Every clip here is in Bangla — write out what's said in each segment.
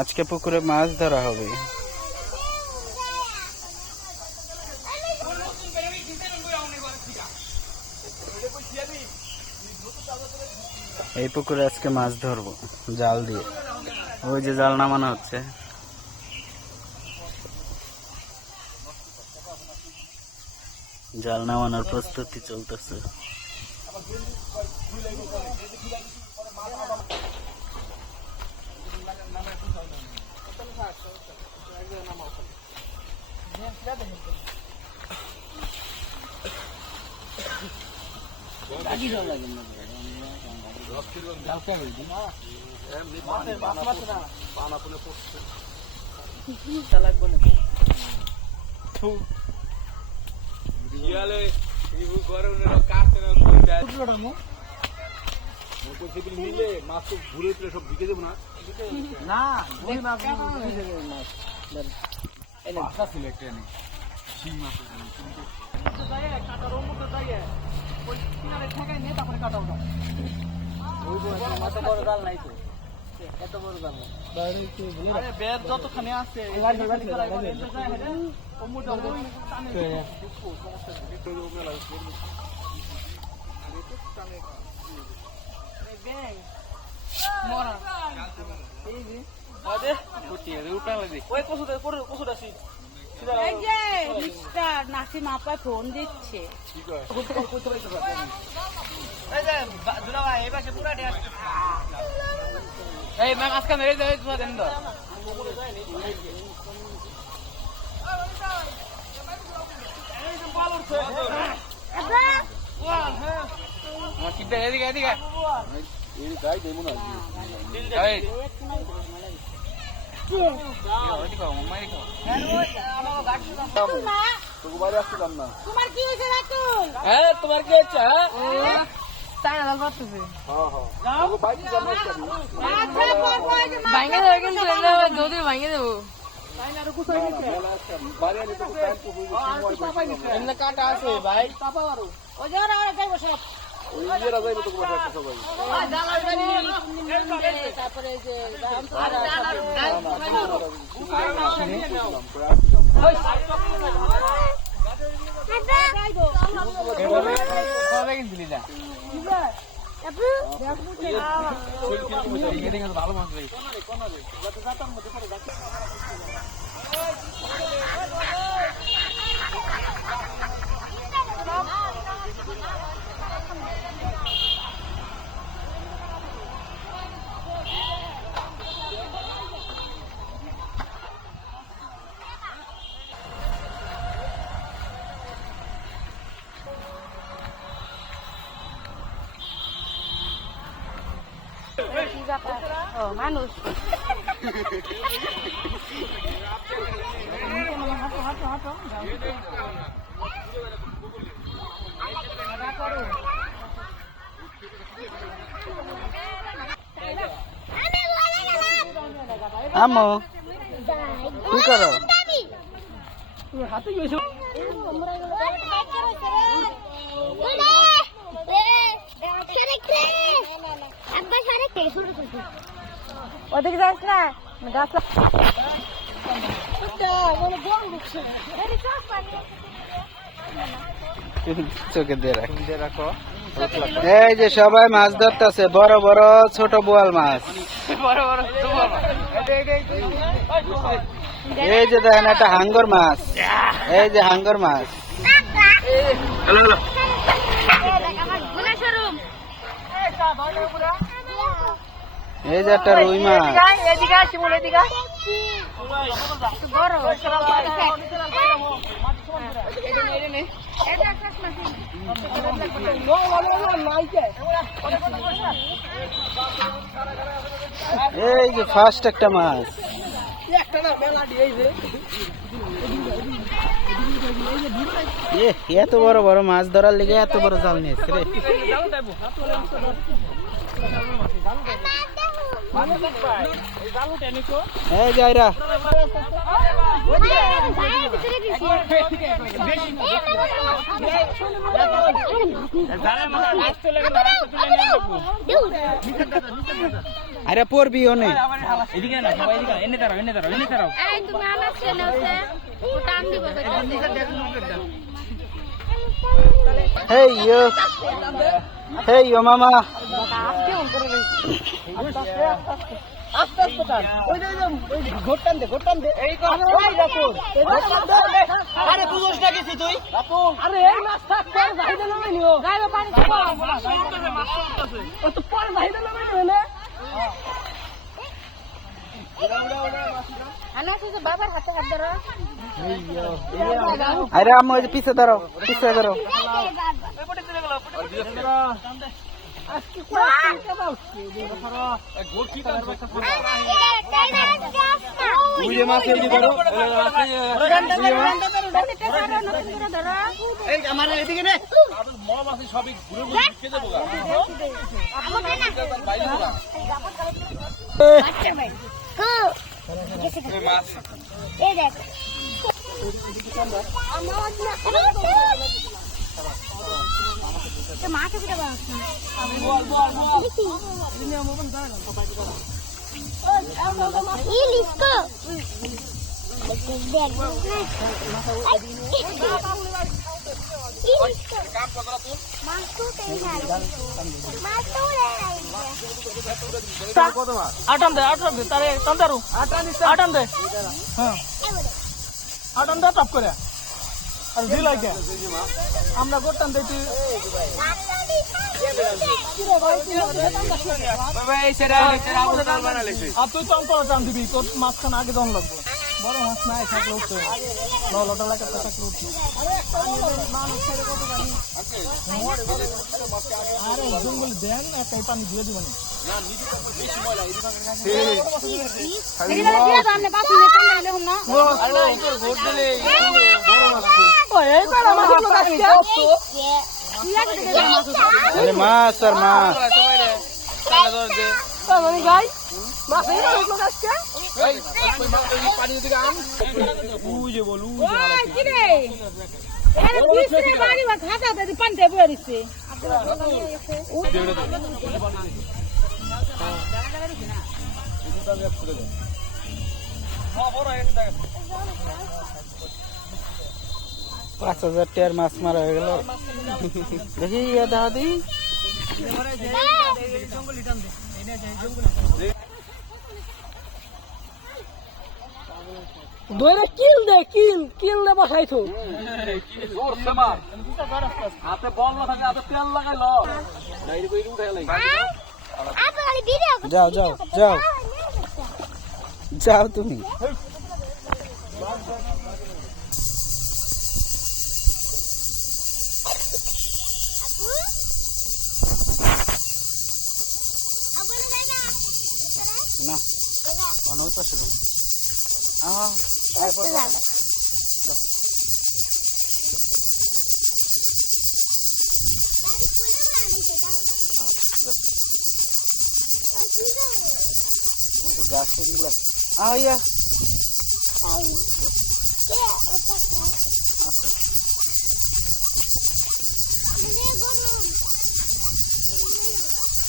আজকে পুকুরে মাছ ধরা হবে। এই পুকুরে আজকে মাছ ধরবো জাল দিয়ে। ওই যে জাল নামানো হচ্ছে। জাল নামানোর প্রস্তুতি চলতেছে। নিলে মাছ তো ঘুরে সব ঢুকে দেবো না। যতখানি আছে নাসিম আপায় ফোন দিচ্ছে। আজকে মেরে দেবে তোমার দেন তো এদিকে এদিকে তোমার কি হয়েছে রাতুল? তোমার কি হচ্ছে? ভাঙে দেবো কিন্তু যদি ভাঙে দেবো কাটা আছে ভাই। তারপরে ভালো মাছ মানুষ আম্মু কি করো? হাতে গেছো ওদিকে যাস না গাছ চোখে দিয়ে রাখো। এই যে সবাই মাছ ধরতেছে, বড় বড় ছোট বোয়াল মাছ। এই যে দেখেন একটা হাঙ্গর মাছ, এই যে হাঙ্গর মাছ। এই যে একটা রুই মাছ। এই যে ফার্স্ট একটা মাছ। এত বড় বড় মাছ ধরার লেগে এত বড় জাল নিয়েছে রে। এই যাইরা আরে পড়বিও নেই এদিকে না সবাই এদিকে এনে দাঁড়াও এই তুমি আমার ছেলে হচ্ছে টান দিব হেই ইয়ো মামা আস্তে আস্তে টান ওই যে ঘোটান দে এই কর আরে বুঝছ না কিছু তুই আরে এই মাছ থাক পর ভাইদা নামে নিও গায়বা পানি তো মাছ উঠতেছে ও তো পর ভাইদা নামে নিও না আনা শুধু বাবার হাতে হাত ধরো আরে আম্মু ওই যে পিছে দাঁড়াও আজকে কোয়াটা দাও গোল কি কাজ উড়ে মাছ এই যে ধরো এই আমার এদিকে নে বড় মাছ সবই ঘুরে ঘুরে খেয়ে দেবো মাকে দিতে পারো আটান দে তারে তন্তারু আটান দে হ্যাঁ আটান দে টপ করে আর জি লাগে আমরা করতাম দেখি আর তুই তন্তর টান দিবি তোর মাঝখান আগে দম লাগবে বড় মাছ নাই থাকলে উঠতে লটা লাগে থাকলে উঠতে আরে জঙ্গল দেন একটা পানি দিয়ে দিবেন আরে মাছ আর মাছ পাঁচ 5,000 টাকার মাছ মারা হয়ে গেল দেখি দেখা দিই দইরে কিল দে বসাইছো হাতে বল না থাকে হাতে তেল লাগাইলো ডাইরি কইরি উঠাই লাই যাও তুমি না ওই পাশে গাছের আইয়া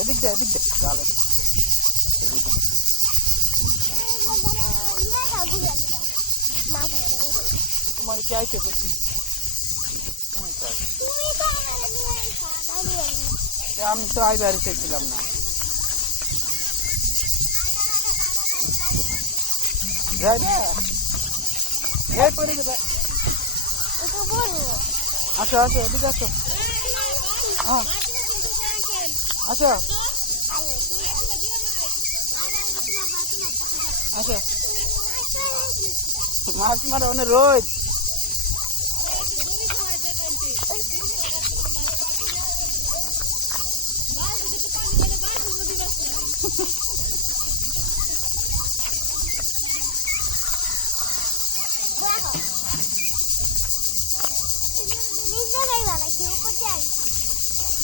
এদিক দে গালে তোমার কি আইতে বলছি আমি তো আইবারে চেয়েছিলাম না যাই না এই পরে যাবে আচ্ছা এদিকে আসো হ্যাঁ আচ্ছা মাছ মারা অনেক রোজ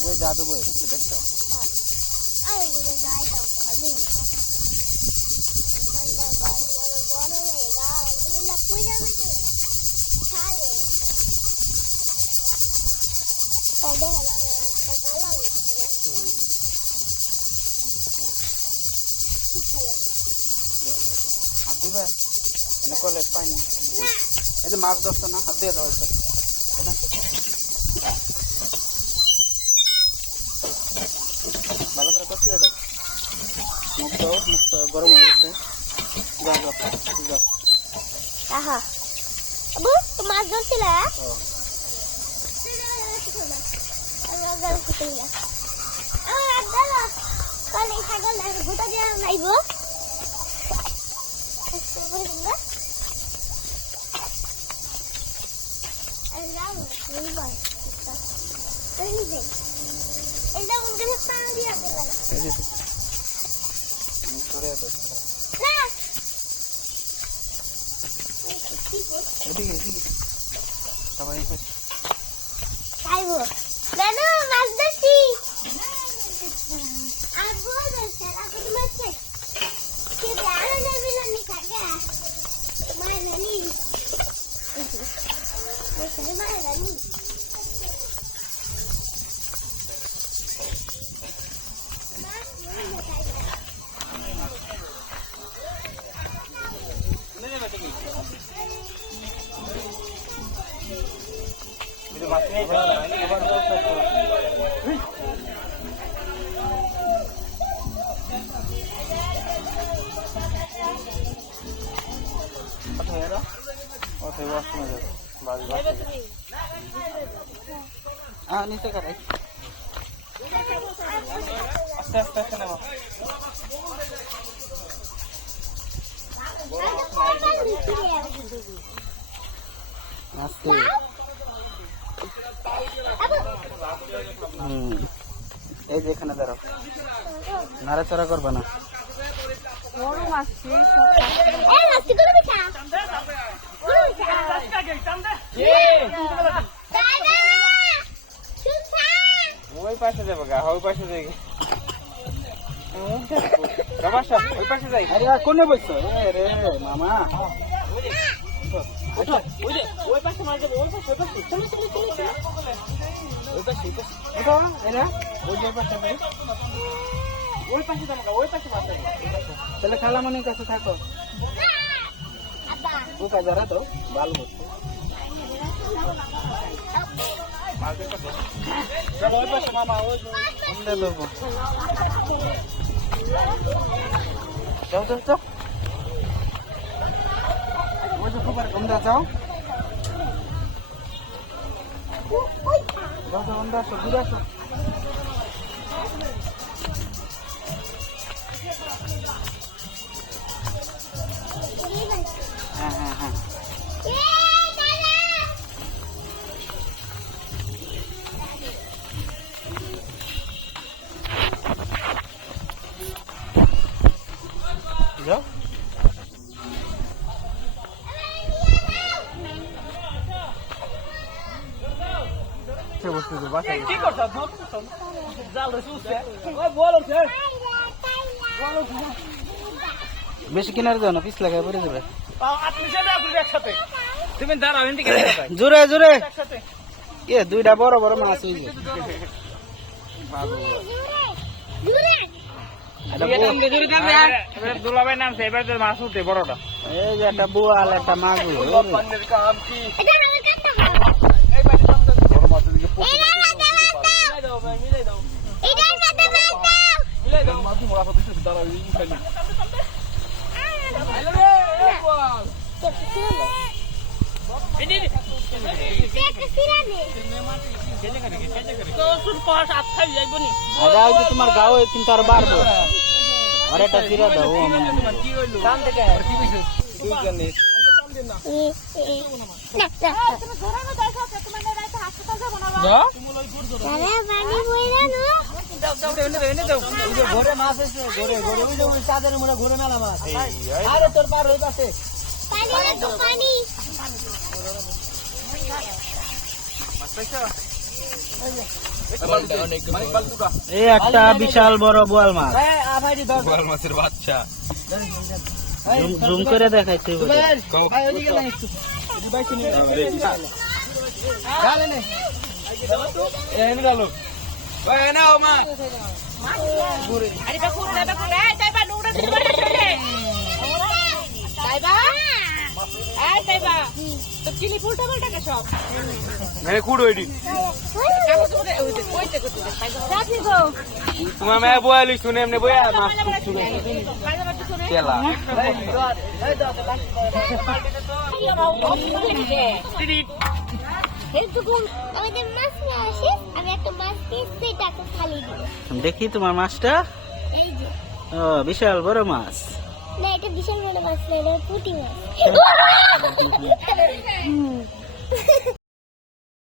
ওই দাদু বই দেখছো দিবে এনে কলে পানি এই যে মাছ ধরছো না হাত দিয়ে দাও একটু ভালো করে কষিয়ে দাও মুখ গরম হয়ে গেছে যাও আহা আবু তো মাছ ধরছিল কালে ছাগল গোটা দিয়ে নাইব খাইব দাদু মাছ ধরছি আর বল ধরছে আর কত মাছ কে প্রাণ নেবে না নি খাগা মাই নানি ওই মাই নানি নিচে কাটাই আস্তে আস্তে আস্তে নেব আস্তে এই যে এখানে দাঁড়াও নাড়াচাড়া করবে না ওই পাশে যাবো গা ওই পাশে যাই ওই পাশে যাই আরে কোনে বসছো রে মামা ওই পাশে মার যাবে ওই পাশে চলো চলো চলো ওই পাশে এটা এরা ওই যে পাশে ভাই ওই পাশে যাবো ওই পাশে মার যাবে তাহলে খালামনির কাছে থাকো ওই কাজ ধরা তো ভালো হচ্ছে মামা ওই দেবো যাও যাও যাও ওই যে খুব কম যাও যাও যাও অন্ধা আসো দূরে আসো হ্যাঁ হ্যাঁ হ্যাঁ যাও কি করছ জাল রয়েছে ওই বল উঠে বেশি কিনারে যাও না পিছ লাগায় পড়ে যাবে আপনি সেটা আপনি একসাথে তুমি দাঁড়াও এদিকে জোরে জোরে একসাথে এ দুইটা বড় বড় মাছ হইছে দুলাভাই নামছে এবার মাছ উঠে বড়টা এই যে একটা বোয়াল একটা মাগুর কাম কি তোমার গাও কিন্তু আর বাড়বো আর একটা চিরা দাও ঘুরে মেলা মাছ আরে তোর পার হয়ে পাশে এই একটা বিশাল বড় বোয়াল মাছ বোয়াল মাছের বাচ্চা জুম করে দেখাইছে উঠাইবা তো কিলি উল্টা পাল্টা সব মেয়ে কুড়ো এটি রাখি গো তোমার মেয়ে বয়ালি শুনে এমনি বয়া মাছ শুনে কেলা আমাদের মাছ না আসে আমি একটা মাছ দিয়ে সেটাকে খালি দিব দেখি তোমার মাছটা এই যে ও বিশাল বড় মাছ না এটা বিশাল বড় মাছ না এটা পুঁটি মাছ